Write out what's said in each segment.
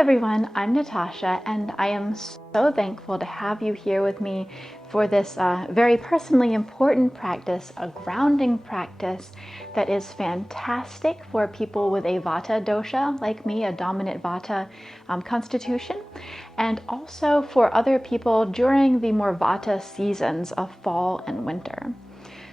everyone, I'm Natasha, and I am so thankful to have you here with me for this very personally important practice, a grounding practice that is fantastic for people with a Vata Dosha, like me, a dominant Vata constitution, and also for other people during the more Vata seasons of fall and winter.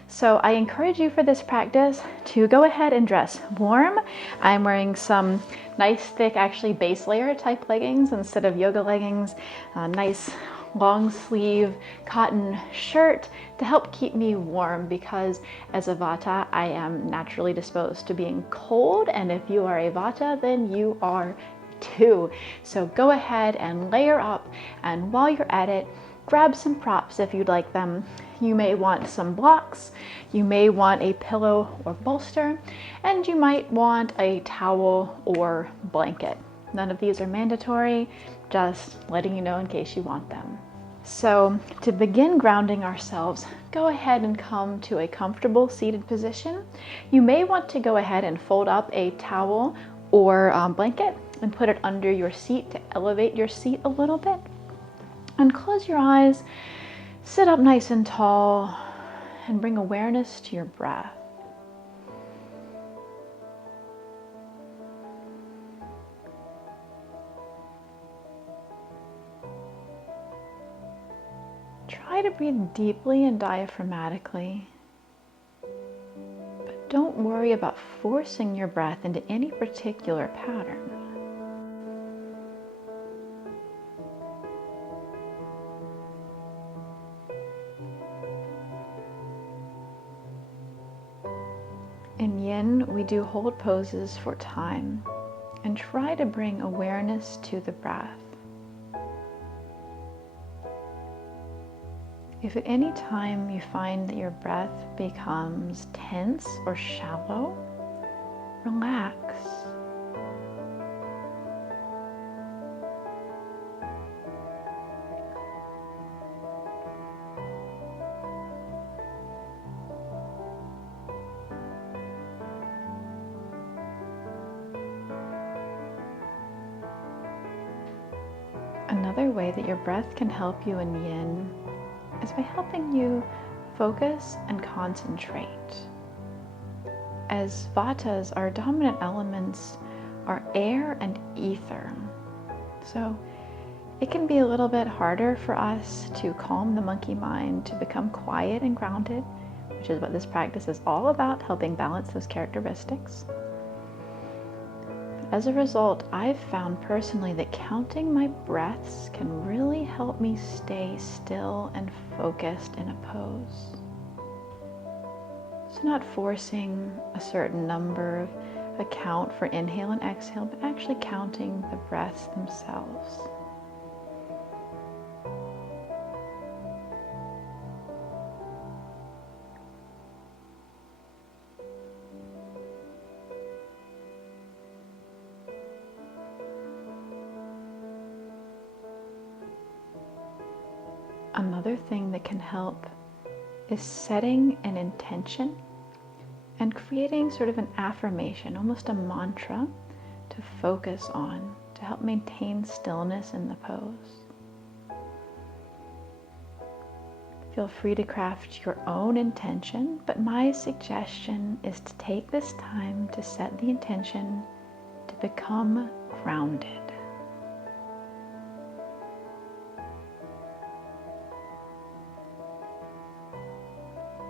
So I encourage you for this practice to go ahead and dress warm. I'm wearing some nice thick, actually base layer type leggings instead of yoga leggings, a nice long sleeve cotton shirt to help keep me warm, because as a Vata, I am naturally disposed to being cold, and if you are a Vata, then you are too. So go ahead and layer up, and while you're at it, grab some props if you'd like them. You may want some blocks, you may want a pillow or bolster, and you might want a towel or blanket. None of these are mandatory, just letting you know in case you want them. So to begin grounding ourselves, go ahead and come to a comfortable seated position. You may want to go ahead and fold up a towel or blanket and put it under your seat to elevate your seat a little bit. And close your eyes, sit up nice and tall, and bring awareness to your breath. Try to breathe deeply and diaphragmatically, but don't worry about forcing your breath into any particular pattern. In Yin, we do hold poses for time and try to bring awareness to the breath. If at any time you find that your breath becomes tense or shallow, relax. Another way that your breath can help you in Yin is by helping you focus and concentrate. As Vatas, our dominant elements are air and ether. So it can be a little bit harder for us to calm the monkey mind, to become quiet and grounded, which is what this practice is all about, helping balance those characteristics. As a result, I've found personally that counting my breaths can really help me stay still and focused in a pose. So not forcing a certain number of a count for inhale and exhale, but actually counting the breaths themselves. Another thing that can help is setting an intention and creating sort of an affirmation, almost a mantra, to focus on, to help maintain stillness in the pose. Feel free to craft your own intention, but my suggestion is to take this time to set the intention to become grounded.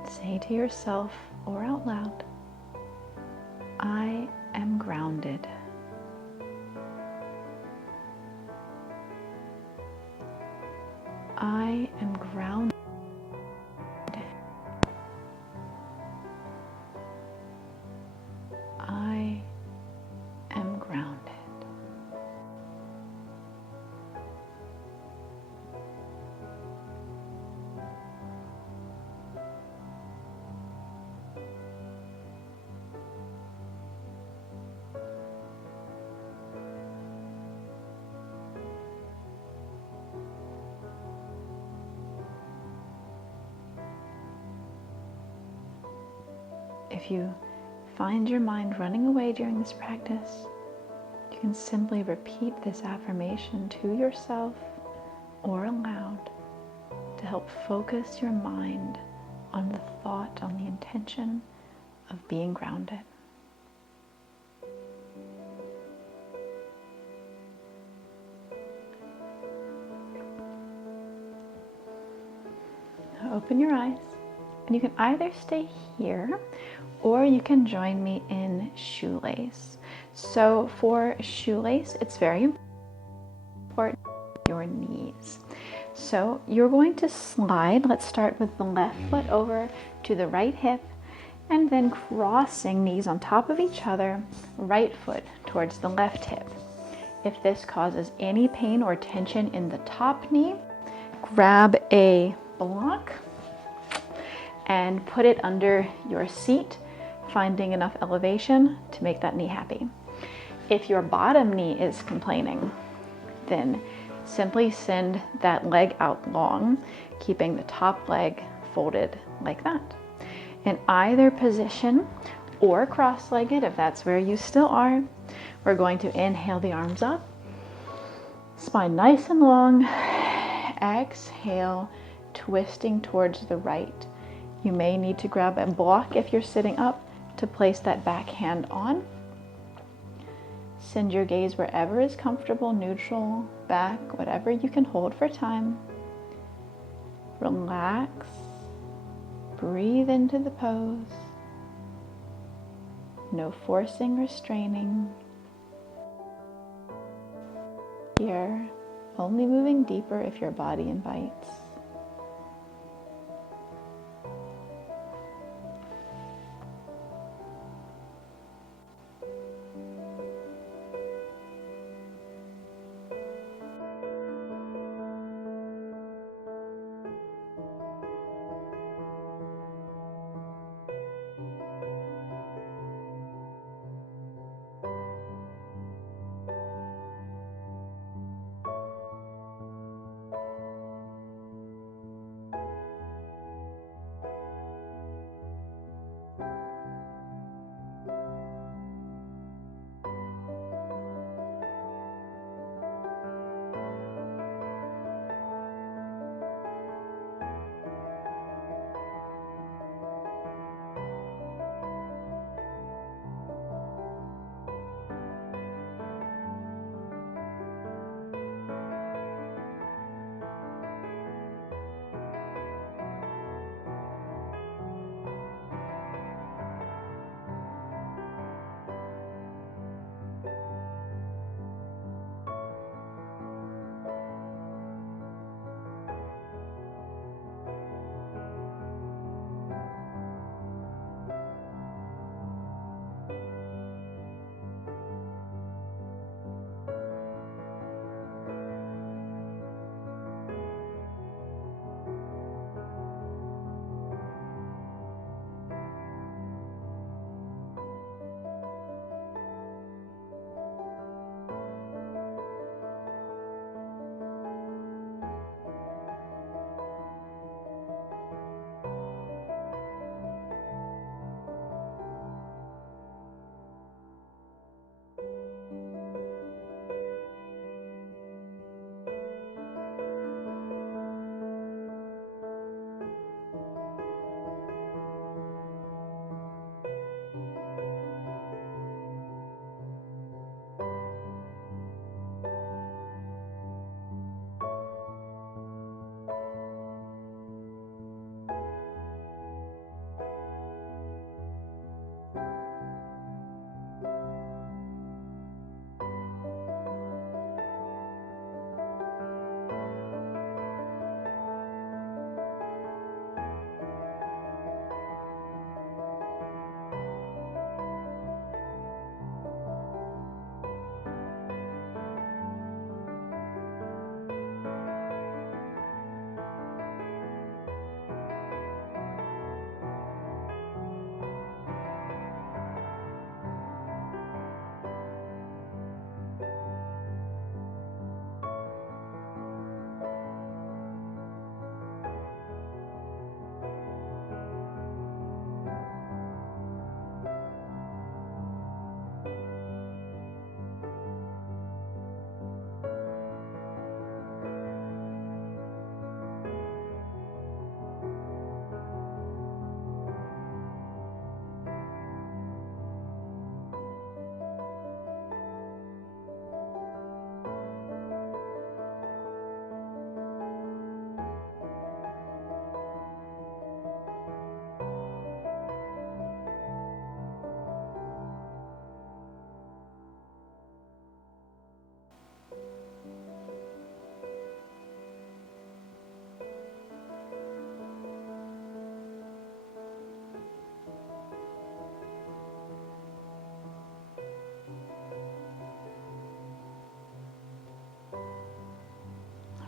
Say to yourself or out loud, I am grounded. I am grounded. I am grounded. If you find your mind running away during this practice, You can simply repeat this affirmation to yourself or aloud to help focus your mind on the thought, on the intention of being grounded. Now open your eyes, and you can either stay here or you can join me in Shoelace. So for Shoelace, it's very important your knees. So you're going to slide. Let's start with the left foot over to the right hip, and then crossing knees on top of each other, right foot towards the left hip. If this causes any pain or tension in the top knee, grab a block and put it under your seat, finding enough elevation to make that knee happy. If your bottom knee is complaining, then simply send that leg out long, keeping the top leg folded like that. In either position, or cross-legged if that's where you still are, we're going to inhale the arms up, spine nice and long. Exhale, twisting towards the right. You may need to grab a block if you're sitting up to place that back hand on. Send your gaze wherever is comfortable, neutral, back, whatever you can hold for time. Relax. Breathe into the pose. No forcing or straining. Here, only moving deeper if your body invites.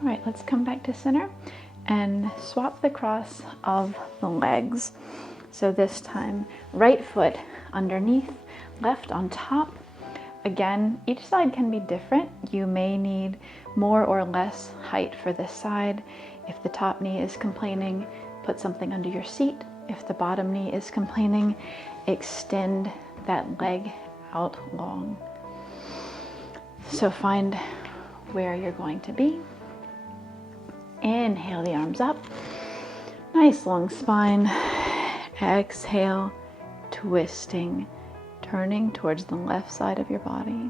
right, let's come back to center and swap the cross of the legs. So this time, right foot underneath, left on top. Again, each side can be different. You may need more or less height for this side. If the top knee is complaining, put something under your seat. If the bottom knee is complaining, extend that leg out long. So find where you're going to be. Inhale the arms up. Nice long spine. Exhale, twisting, turning towards the left side of your body.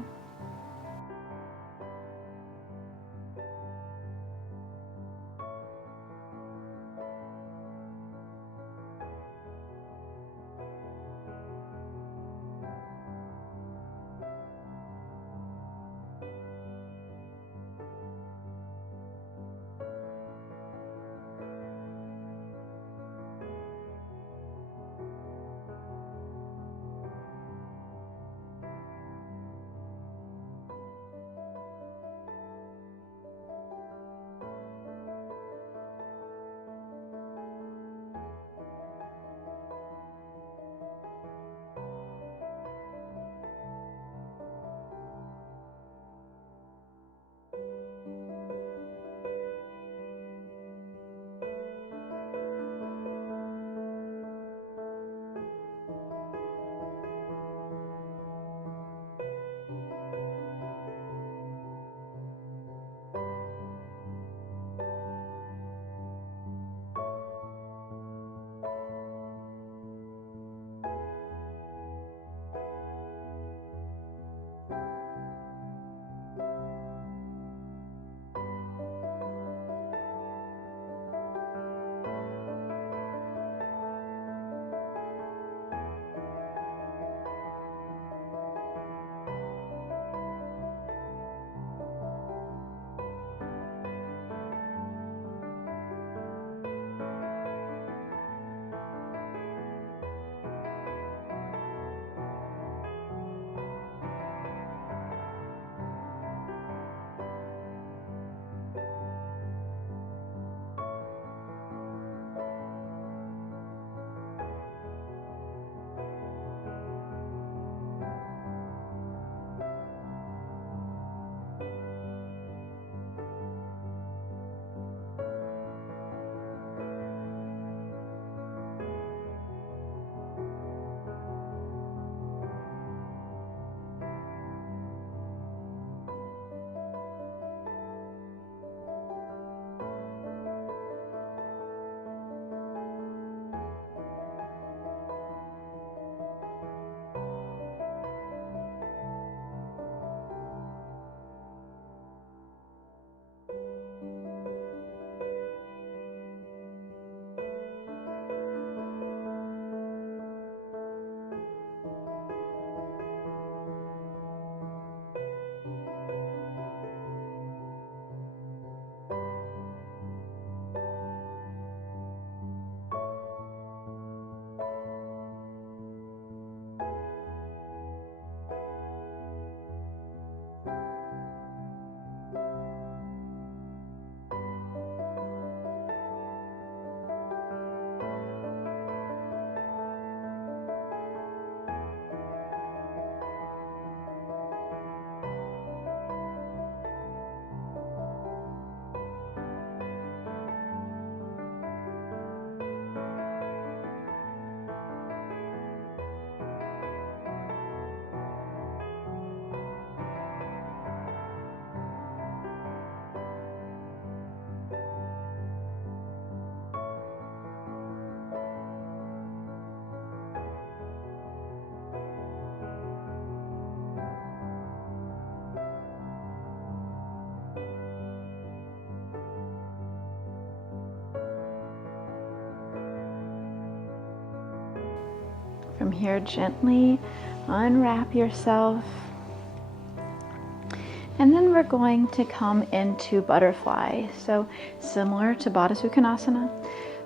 From here, gently unwrap yourself. And then we're going to come into butterfly. So similar to Baddha Konasana,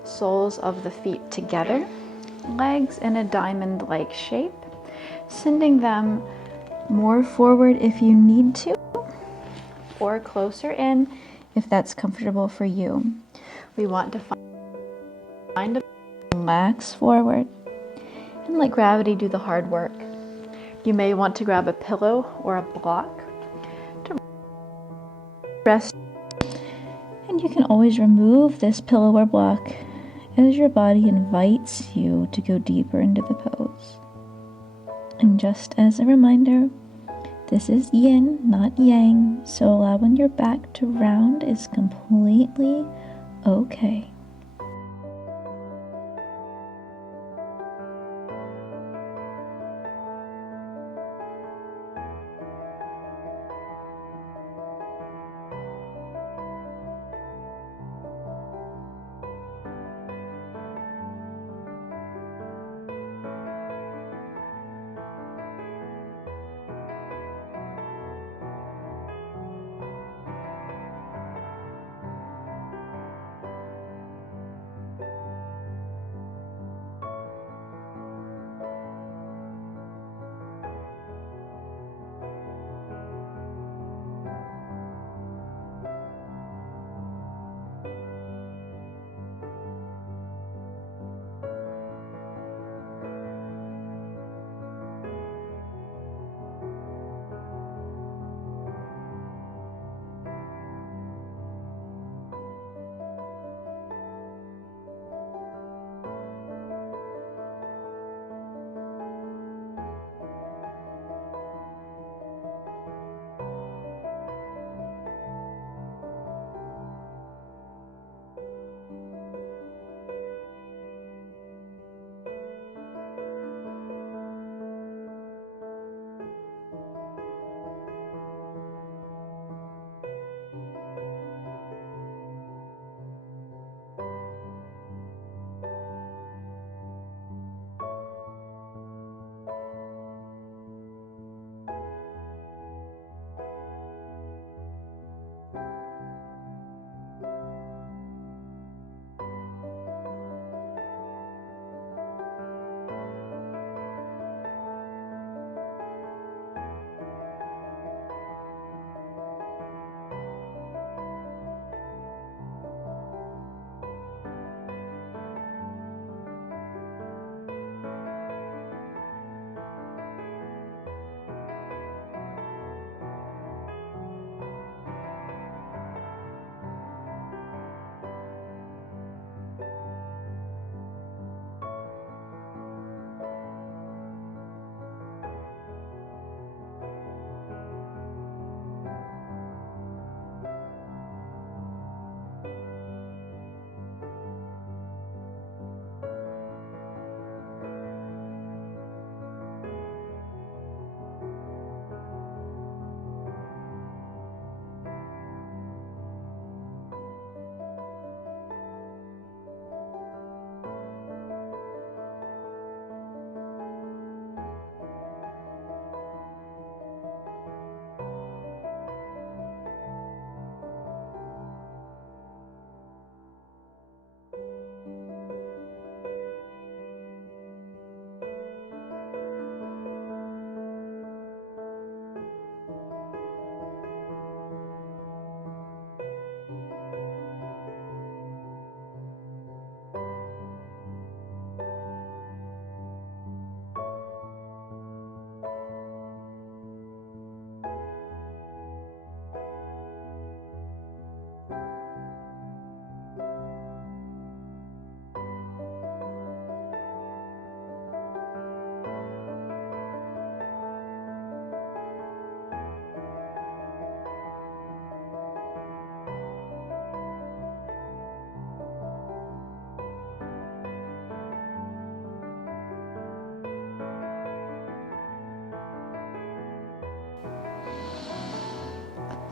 soles of the feet together, legs in a diamond-like shape, sending them more forward if you need to, or closer in if that's comfortable for you. We want to find a relax forward and let gravity do the hard work. You may want to grab a pillow or a block to rest, and you can always remove this pillow or block as your body invites you to go deeper into the pose. And just as a reminder, this is yin, not yang, so allowing your back to round is completely okay.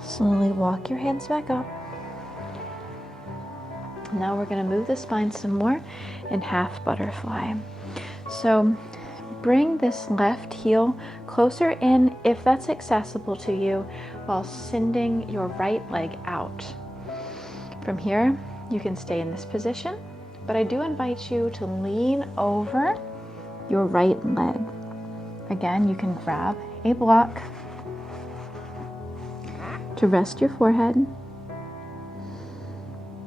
Slowly walk your hands back up. Now we're going to move the spine some more in half butterfly. So bring this left heel closer in if that's accessible to you, while sending your right leg out. From here, you can stay in this position, but I do invite you to lean over your right leg. Again, you can grab a block to rest your forehead,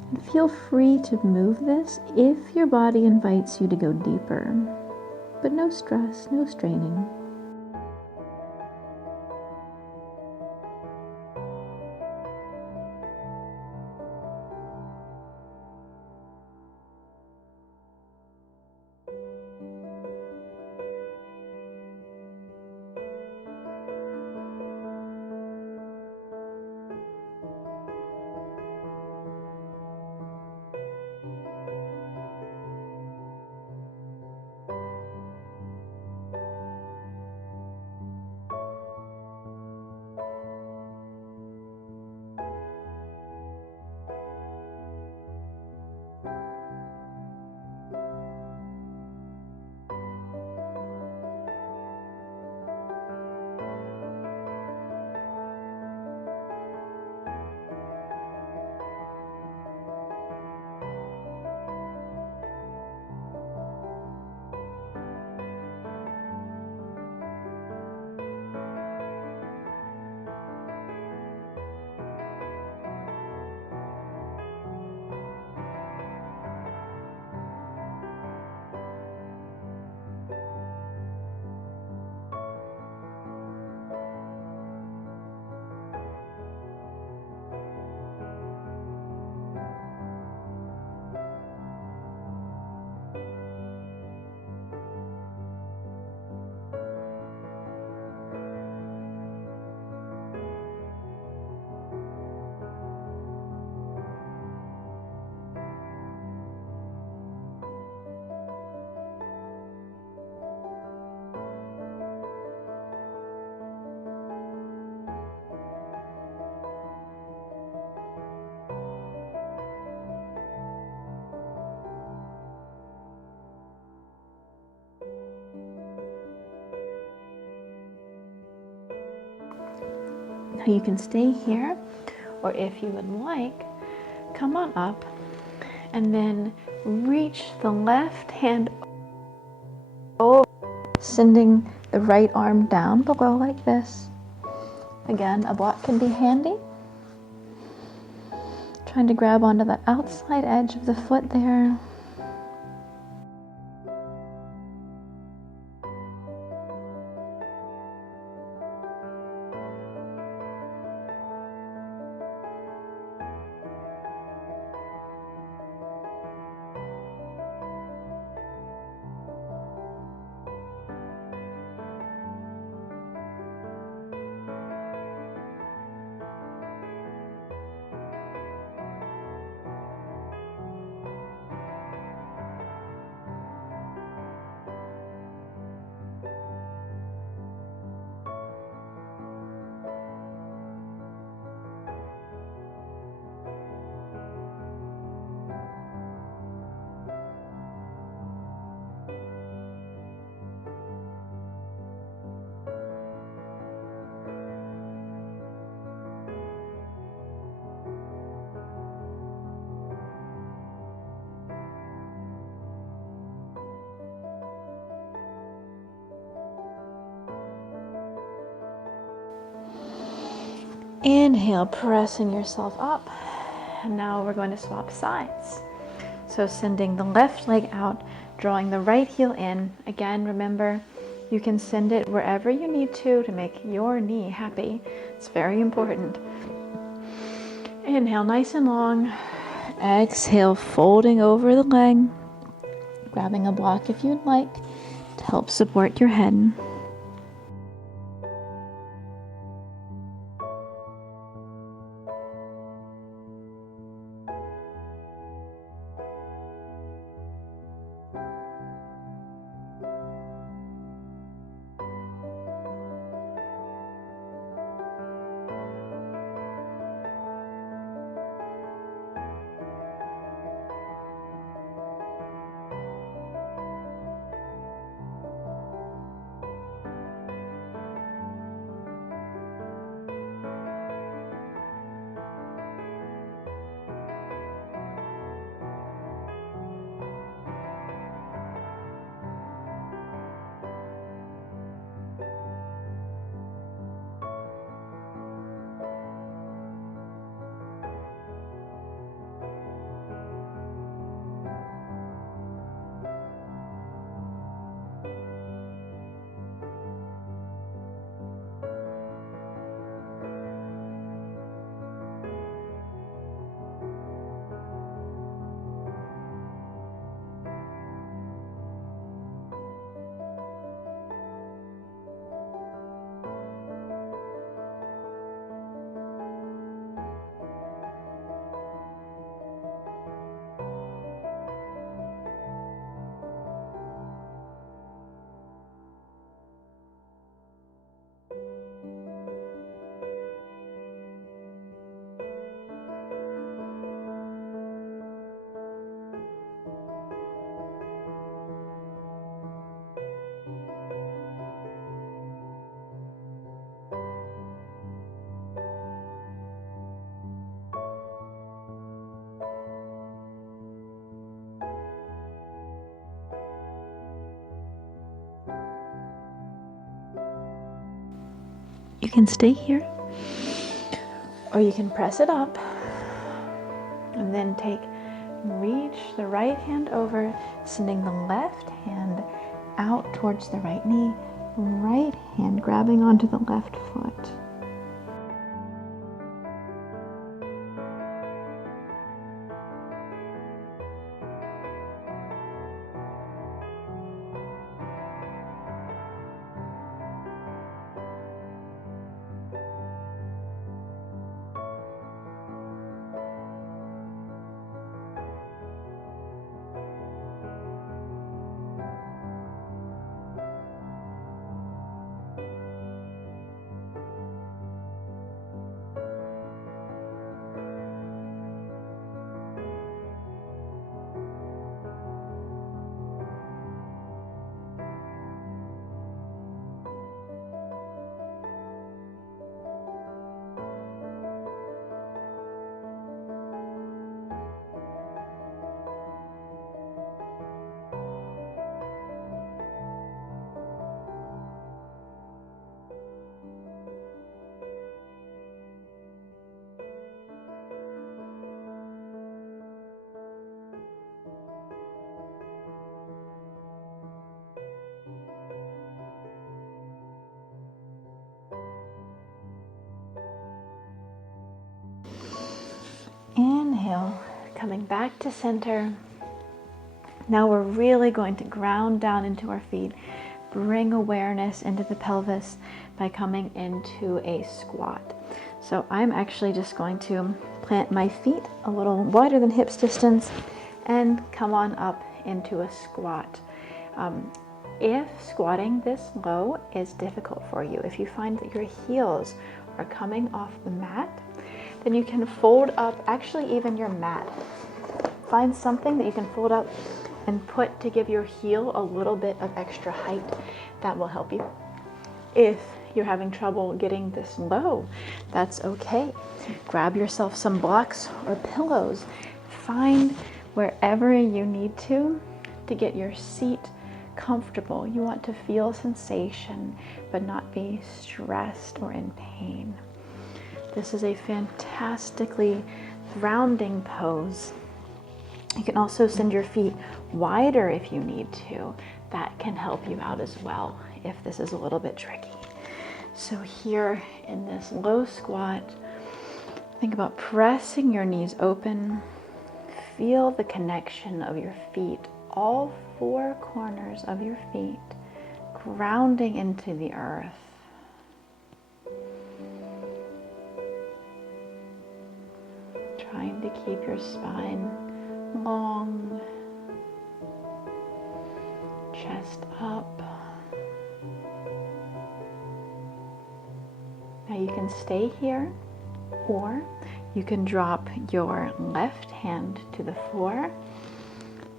And feel free to move this if your body invites you to go deeper. But no stress, no straining. Now you can stay here, or if you would like, come on up and then reach the left hand over, sending the right arm down below like this. Again, a block can be handy. Trying to grab onto the outside edge of the foot there. Inhale, pressing yourself up. And now we're going to swap sides. So sending the left leg out, drawing the right heel in. Again, remember, you can send it wherever you need to make your knee happy. It's very important. Inhale, nice and long. Exhale, folding over the leg. Grabbing a block if you'd like to help support your head. You can stay here, or you can press it up, and then reach the right hand over, sending the left hand out towards the right knee, right hand grabbing onto the left foot. Inhale, coming back to center. Now we're really going to ground down into our feet. Bring awareness into the pelvis by coming into a squat. So I'm actually just going to plant my feet a little wider than hips distance and come on up into a squat. If squatting this low is difficult for you, if you find that your heels are coming off the mat, then you can fold up, actually even your mat. Find something that you can fold up and put to give your heel a little bit of extra height. That will help you. If you're having trouble getting this low, that's okay. Grab yourself some blocks or pillows. Find wherever you need to get your seat comfortable. You want to feel sensation, but not be stressed or in pain. This is a fantastically grounding pose. You can also send your feet wider if you need to. That can help you out as well if this is a little bit tricky. So here in this low squat, think about pressing your knees open. Feel the connection of your feet, all four corners of your feet, grounding into the earth. Trying to keep your spine long, chest up. Now you can stay here, or you can drop your left hand to the floor,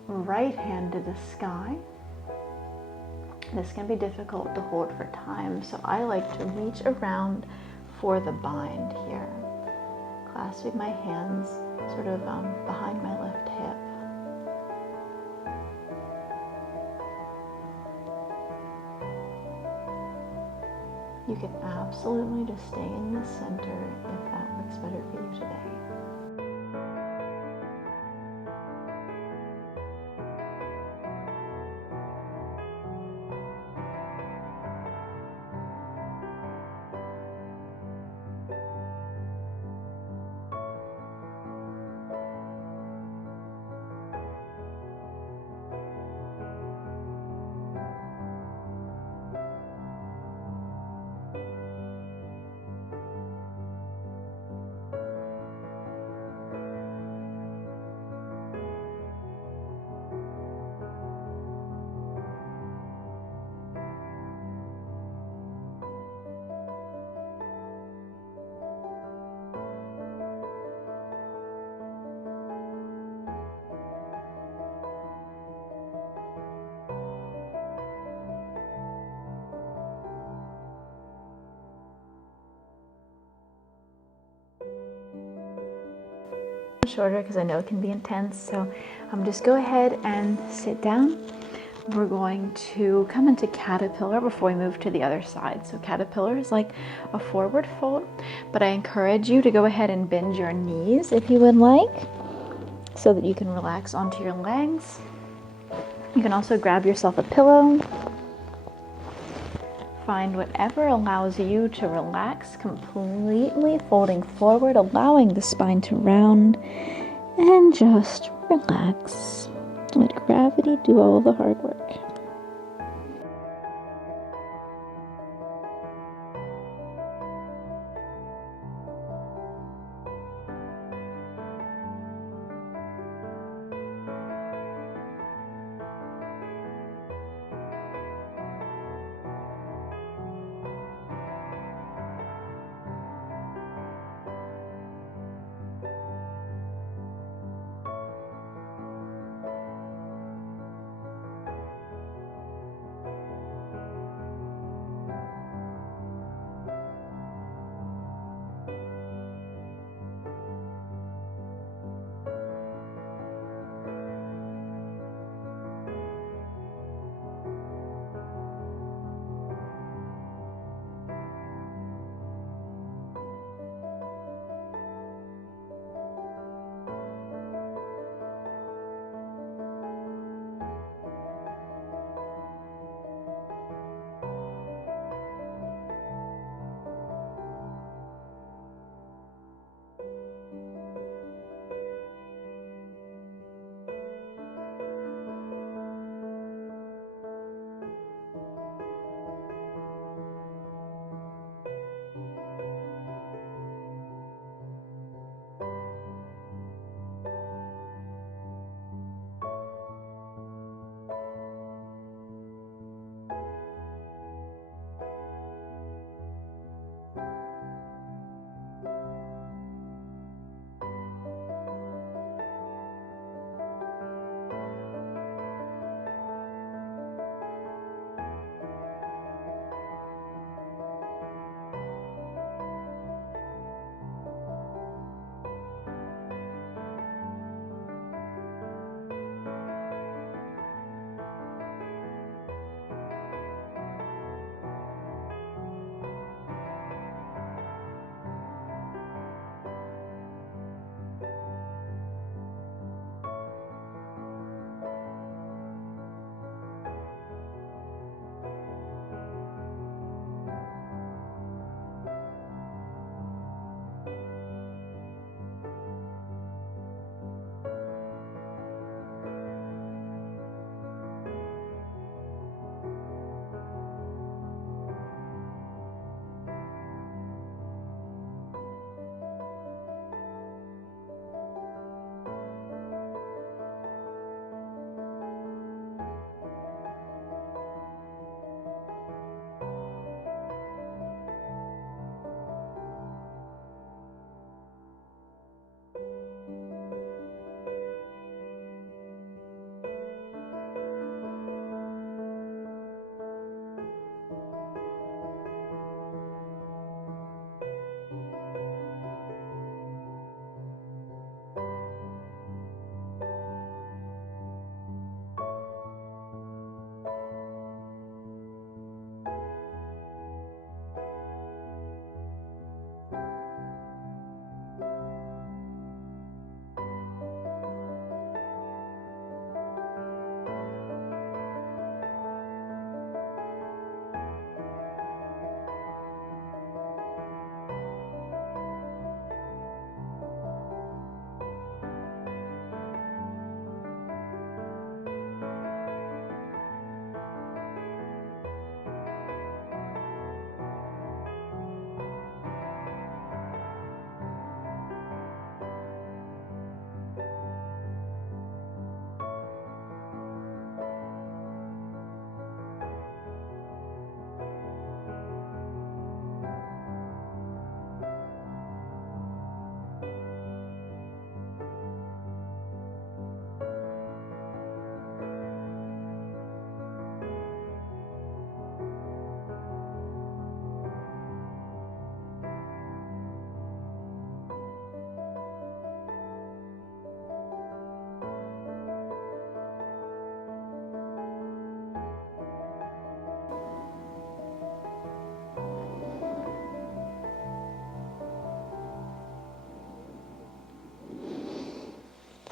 right hand to the sky. This can be difficult to hold for time, so I like to reach around for the bind here, clasping my hands sort of behind my left hip. You can absolutely just stay in the center if that works better for you today. Shorter because I know it can be intense, so just go ahead and sit down. we're going to come into caterpillar before we move to the other side. So caterpillar is like a forward fold, but I encourage you to go ahead and bend your knees if you would like, so that you can relax onto your legs. You can also grab yourself a pillow. Find whatever allows you to relax completely, folding forward, allowing the spine to round, and just relax. Let gravity do all the hard work.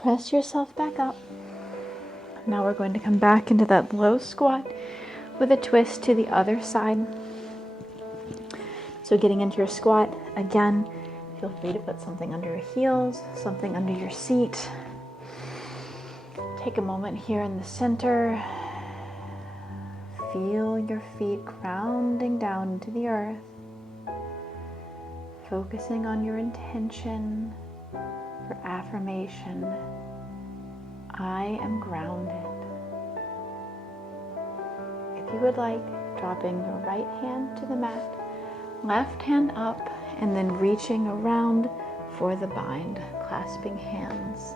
Press yourself back up. Now we're going to come back into that low squat with a twist to the other side. So getting into your squat, again, feel free to put something under your heels, something under your seat. Take a moment here in the center. Feel your feet grounding down into the earth. Focusing on your intention for affirmation. I am grounded. If you would like, dropping the right hand to the mat, left hand up, and then reaching around for the bind, clasping hands.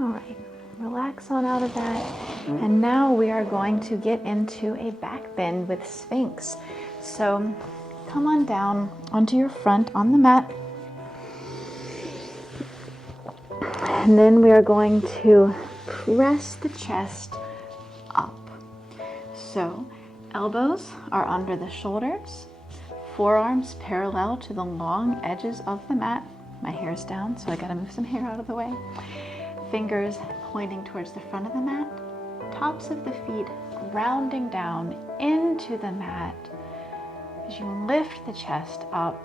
All right, relax on out of that. And now we are going to get into a back bend with Sphinx. So come on down onto your front on the mat. And then we are going to press the chest up. So elbows are under the shoulders, forearms parallel to the long edges of the mat. My hair's down, so I gotta move some hair out of the way. Fingers pointing towards the front of the mat, tops of the feet grounding down into the mat as you lift the chest up,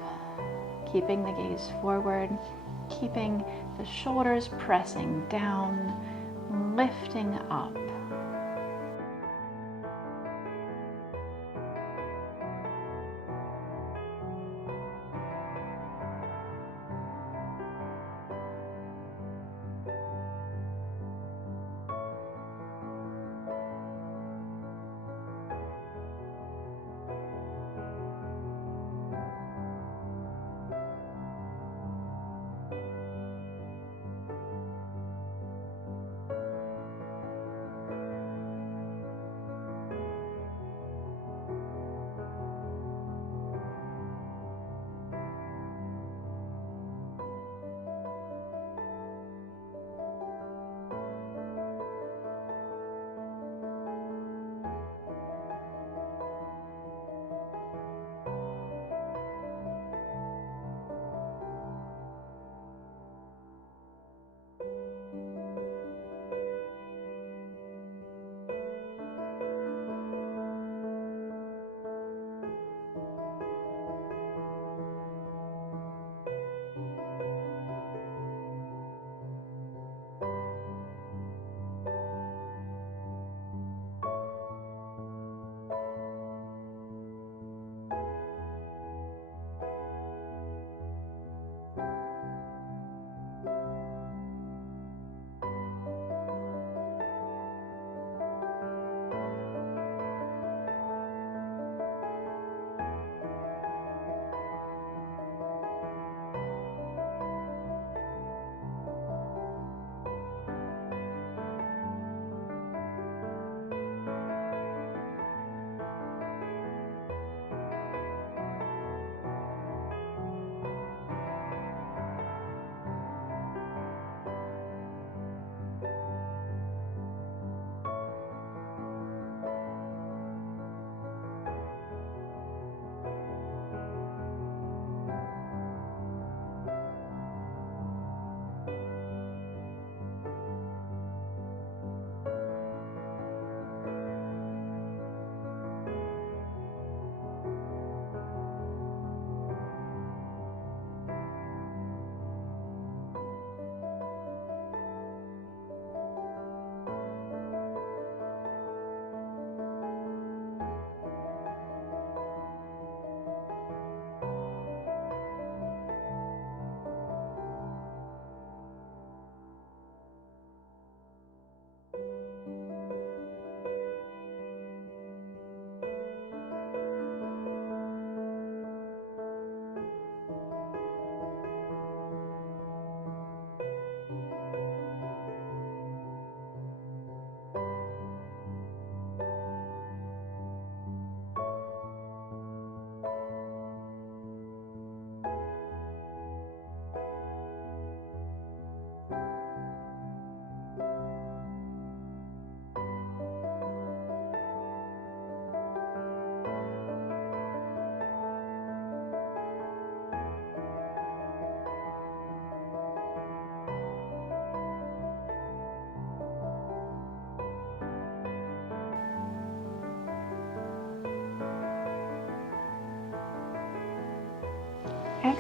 keeping the gaze forward, keeping the shoulders pressing down, lifting up.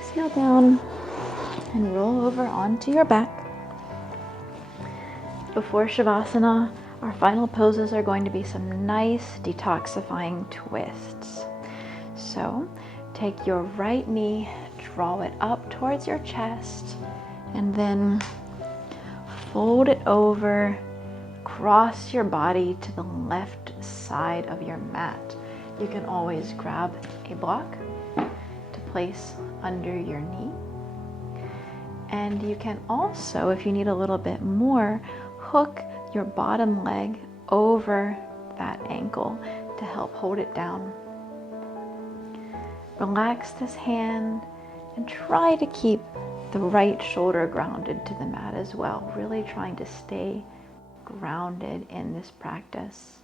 Exhale down and roll over onto your back. Before Shavasana, our final poses are going to be some nice detoxifying twists. So take your right knee, draw it up towards your chest, and then fold it over, cross your body to the left side of your mat. You can always grab a block to place under your knee. And you can also, if you need a little bit more, hook your bottom leg over that ankle to help hold it down. Relax this hand and try to keep the right shoulder grounded to the mat as well, really trying to stay grounded in this practice.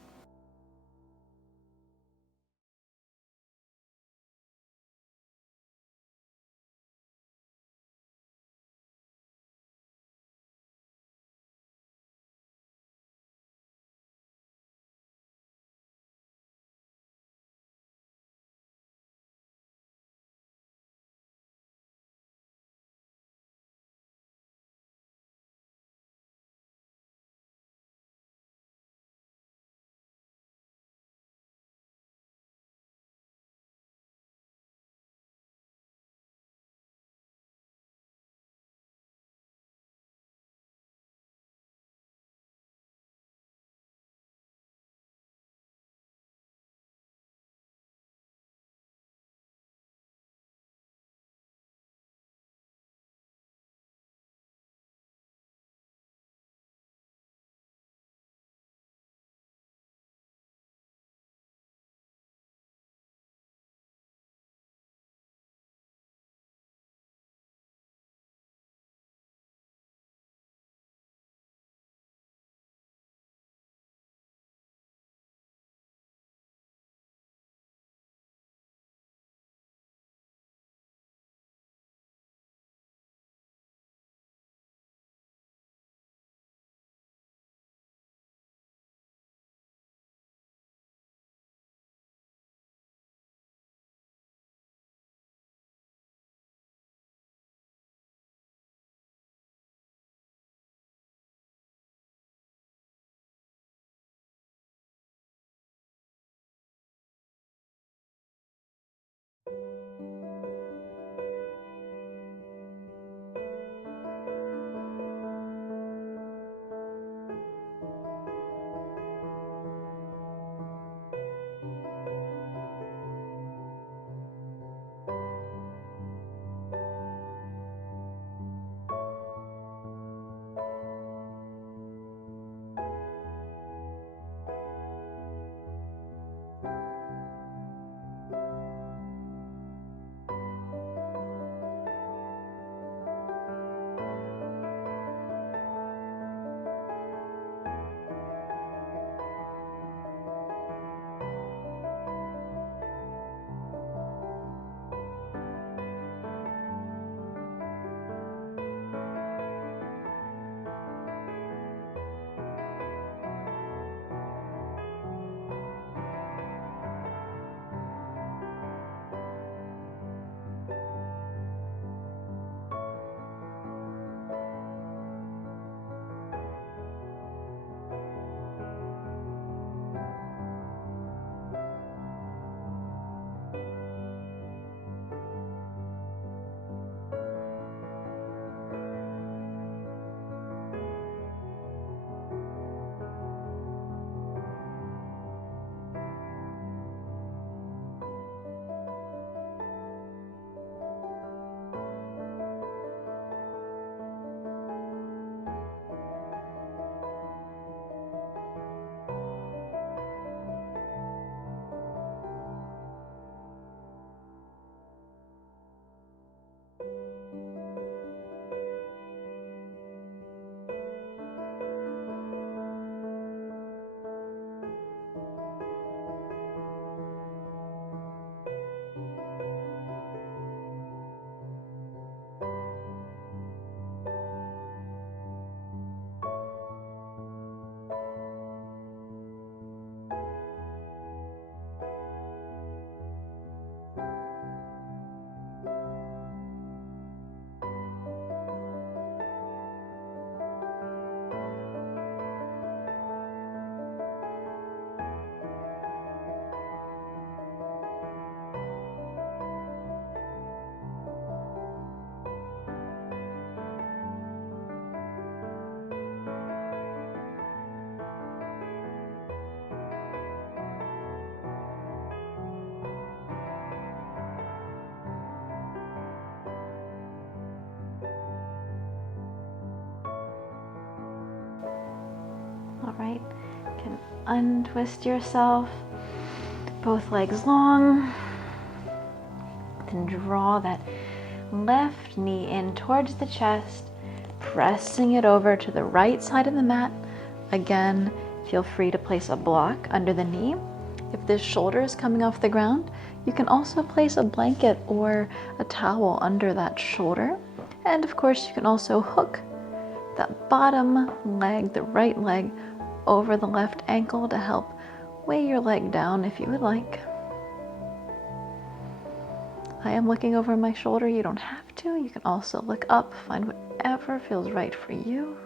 untwist yourself. Both legs long. Then draw that left knee in towards the chest, pressing it over to the right side of the mat. Again, feel free to place a block under the knee. If the shoulder is coming off the ground, you can also place a blanket or a towel under that shoulder. And of course, you can also hook that bottom leg, the right leg, over the left ankle to help weigh your leg down if you would like. I am looking over my shoulder. You don't have to. You can also look up, find whatever feels right for you.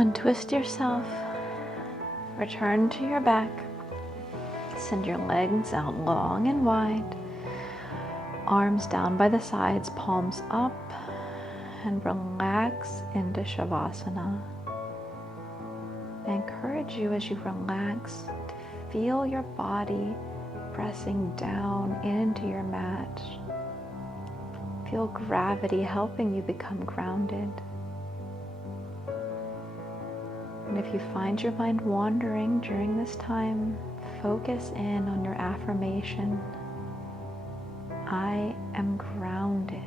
Untwist yourself, return to your back, send your legs out long and wide, arms down by the sides, palms up, and relax into Shavasana. I encourage you as you relax to feel your body pressing down into your mat. Feel gravity helping you become grounded. And if you find your mind wandering during this time, focus in on your affirmation. I am grounded.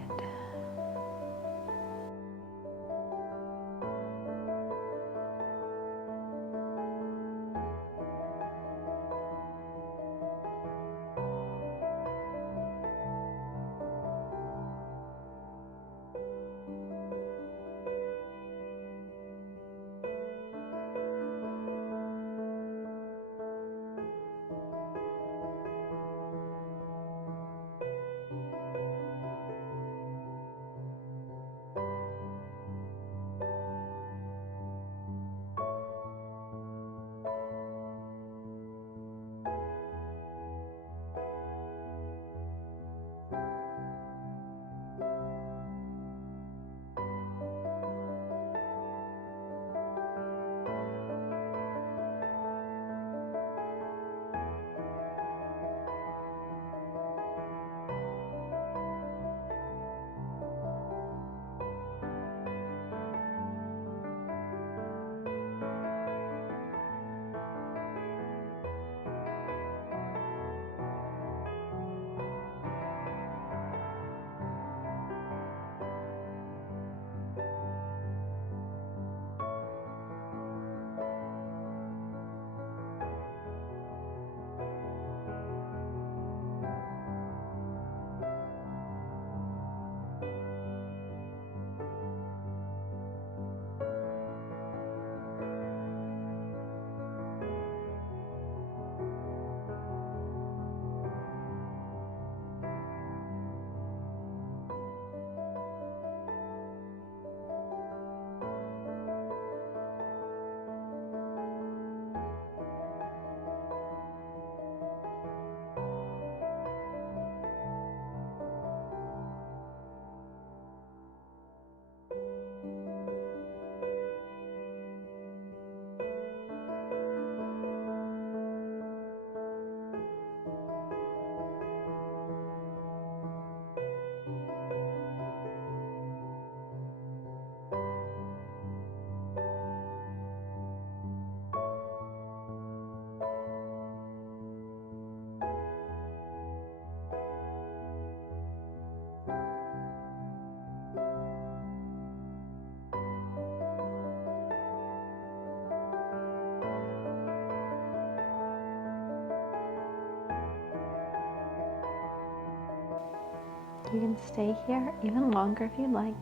You can stay here even longer if you'd like.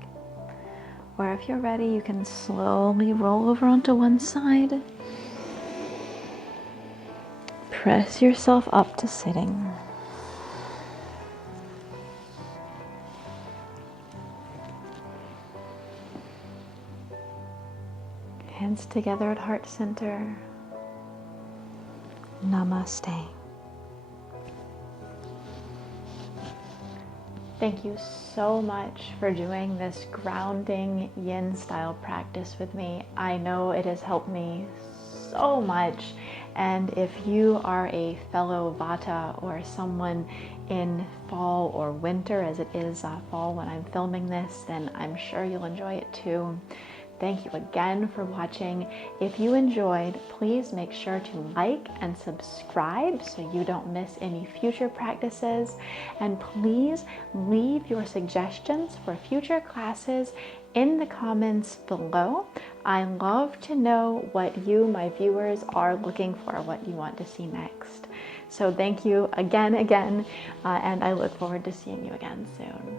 Or if you're ready, you can slowly roll over onto one side. Press yourself up to sitting. Hands together at heart center. Namaste. Thank you so much for doing this grounding yin style practice with me. I know it has helped me so much. And if you are a fellow Vata or someone in fall or winter, as it is fall when I'm filming this, then I'm sure you'll enjoy it too. Thank you again for watching. If you enjoyed, please make sure to like and subscribe so you don't miss any future practices. And please leave your suggestions for future classes in the comments below. I love to know what you, my viewers, are looking for, what you want to see next. So thank you again, and I look forward to seeing you again soon.